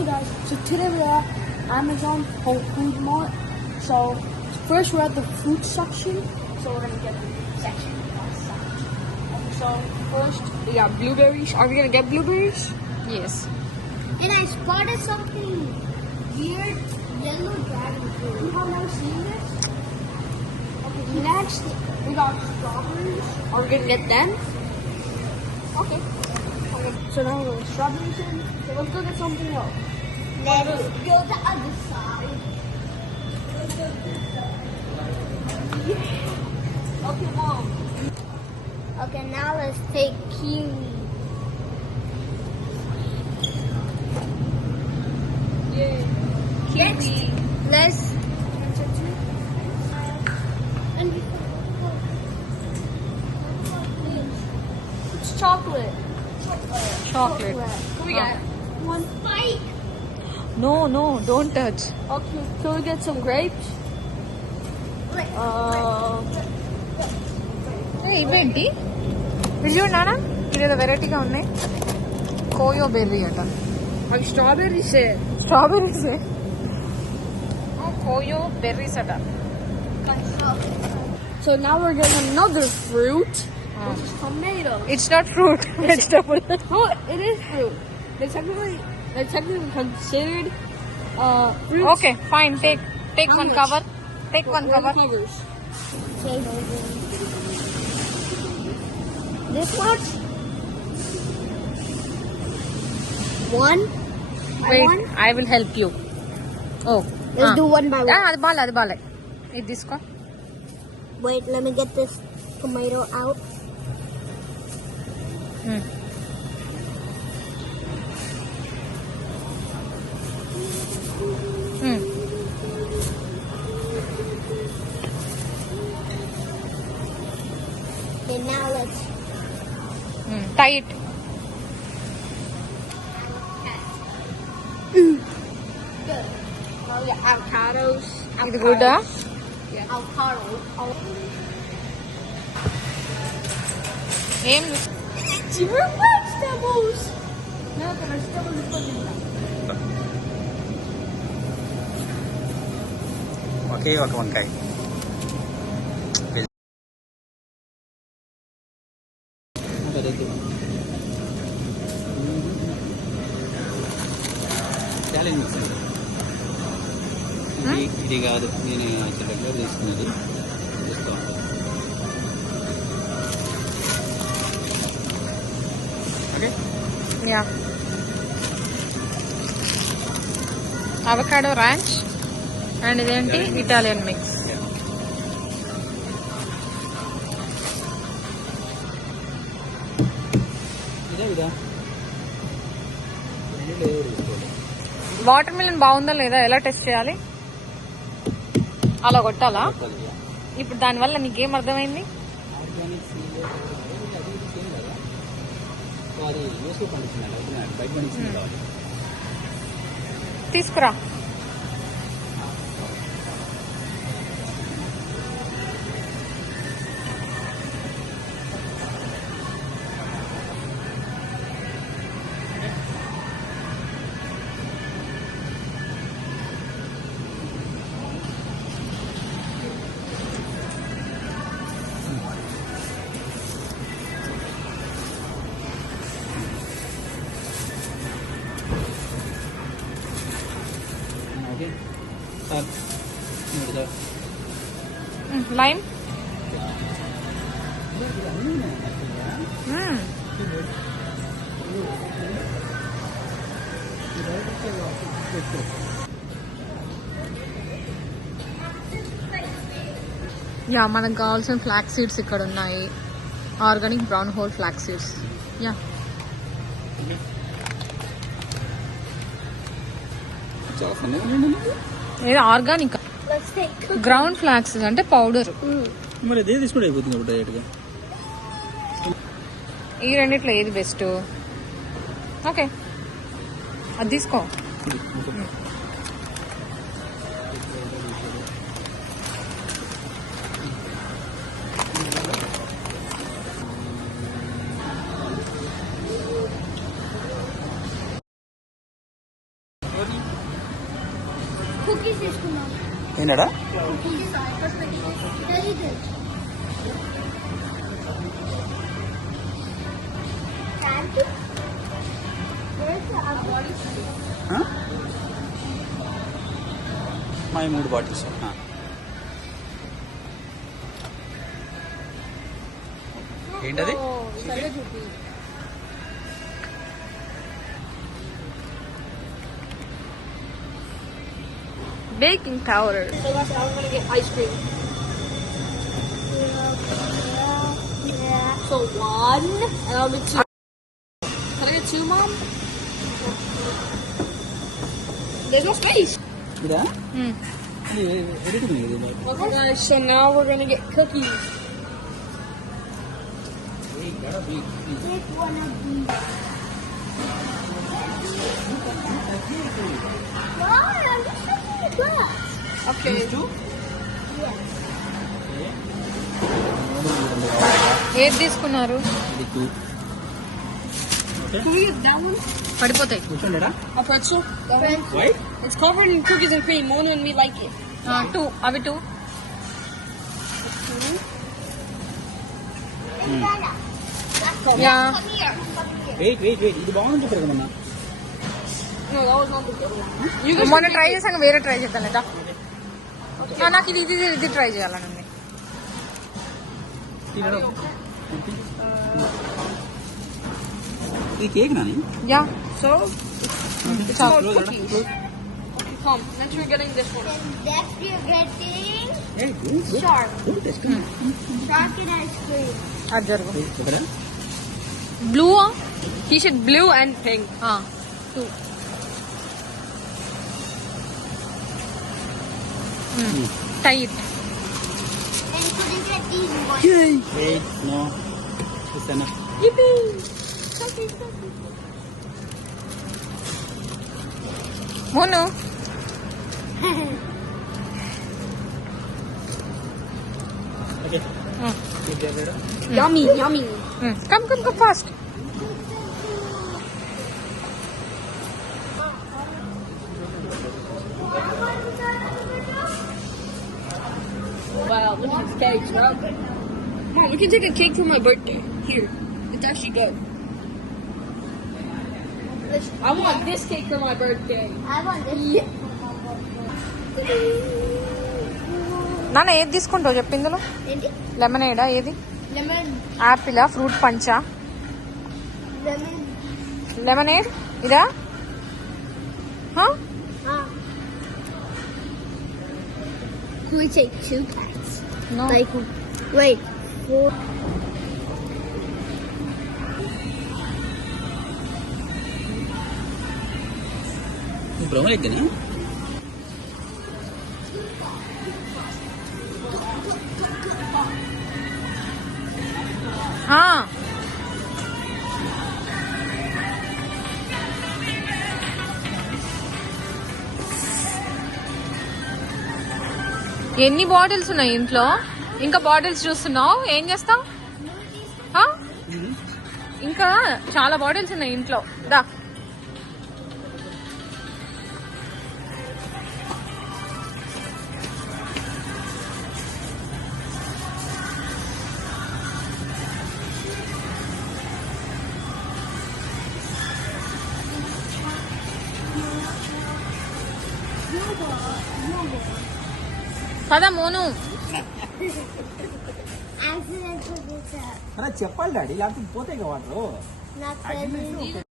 Hello guys, so today we're at Amazon Whole Food Mart. So first we're at the fruit section, so we're gonna get the fruit section. So first we got blueberries. Are we gonna get blueberries? Yes. And I spotted something weird, yellow dragon fruit. You have never seen this? Okay, next we got strawberries. Are we gonna get them? Okay. So now we're strawberries in. So let's go get something else. Let's go to the other side. Okay, Mom. Okay, now let's take kiwi. Yay. Next, let's. It's chocolate. Chocolate. What we got? One spike. No, don't touch. Okay, can we get some grapes? ఇవేంటి ఇది చూడు నాన్న ఇదేదో వెరైటీగా ఉన్నాయి కోయో బెర్రీ అట Like strawberries. Strawberries కోయో బెర్రీస్ అట So now we're getting another fruit, which is tomato. It's not fruit vegetable No, it is fruit. They're technically considered fruits. Okay fine take one cover take one Where are the cover covers? This much? One? Wait I will help you oh Let's do one by one. అది బాలే ఇది తీసుకో Wait, let me get this tomato out. Okay, now let's. Tight Oh yeah, avocados. ఇది గుడ్డా Avocado. ఏం We're vegetables. No, the vegetables is fucking ఒకే ఒక వంకాయ ఇది కాదు నేను రెగ్యులర్ తీసుకున్నది okay yeah avocado ranch and ఇదేంటి ఇటాలియన్ మిక్స్ ఇదే విధా వాటర్ మిలన్ బాగుందా లేదా ఎలా టెస్ట్ చేయాలి అలా కొట్టాలా ఇప్పుడు దానివల్ల నీకేం అర్థమైంది ఆర్గానిక్ సీడ్ అది సేమ్ కదా సో అది యూస్ఫుల్ పండిస్తున్నాను బయట పండిస్తుంది కావాలి తీసుకురా okay sir sir lime yeah మనకు కావాల్సిన ఫ్లాక్స్ సీడ్స్ ఇక్కడ ఉన్నాయి organic brown whole flax seeds yeah చాలా ఫన్నీ ఏదో organic Let's take. Ground flax అంటే పౌడర్ మరి అదే తీసుకుంటే అయిపోతుంది కాబట్టి డైరెక్ట్గా ఈ రెండిట్లో ఏది బెస్ట్ ఓకే అది తీసుకో cookies తీసుకున్నాం. ఏంటడా Cookies. Very good. Thank you. Where's the other? మా 3 బాటిల్స్ ఏంటది Baking powder. So that's how I'm gonna get ice cream. Yeah. So 1, and I'll get 2. Can I get 2, Mom? There's no space. ఇదా Hmm. ఇది ఎడిటింగ్ ఇది Okay, guys, so now we're gonna get cookies. Take one of these. Wow, I'm just taking a glass. Okay. ఏది తీసుకున్నారు? ఇది 2 okay Can we get that one? పడిపోతాయి. కూర్చోండిరా A pretzel? That one? White It's covered in cookies and cream. Mona and me like it. 2 అవి 2. Yeah Come here. Wait ఇది బాగుంది చెప్పారు కదా No, that was not the good one. You guys మొన్న ట్రై చేసాక వేరే ట్రై చేద్దాం లేదా? నాకు ఇది ట్రై చేయాలనుంది. ఈ కేక్ నాని యా So, చాలు. come. Next we're getting this one. Next we're getting a shark. Test Shark and ice cream. అది జరుగు. చెప్పరా blue He said blue and pink. 2. Tight. And could you get these ones? Wait no చూస్తానా Monu okay Yummy, yummy. Come fast. Wow, look at this cake, smell good. Mom, we can take a cake for my birthday. Here. It's actually good. I want this cake for my birthday. I want this. నాన్న ఏది తీసుకుంటావు చెప్పు ఇందులో? ఏంటి? లెమనేడా ఏది? Lemon. యాపిలా ఫ్రూట్ పంచా? Lemon. లెమనేడ్ ఇదా? Ah. Can we take 2 packs? No. Like, wait. 4. బ్రౌన్ ఎగ్గని ఎన్ని బాటిల్స్ ఉన్నాయి ఇంట్లో? ఇంకా బాటిల్స్ చూస్తున్నావు? ఏం చేస్తావు? ఇంకా చాలా బాటిల్స్ ఉన్నాయి ఇంట్లో. దా పద మోను. Accident to this. చెప్పాలి డాడీ లేకపోతే పోతాయి కదా వాటర్ Not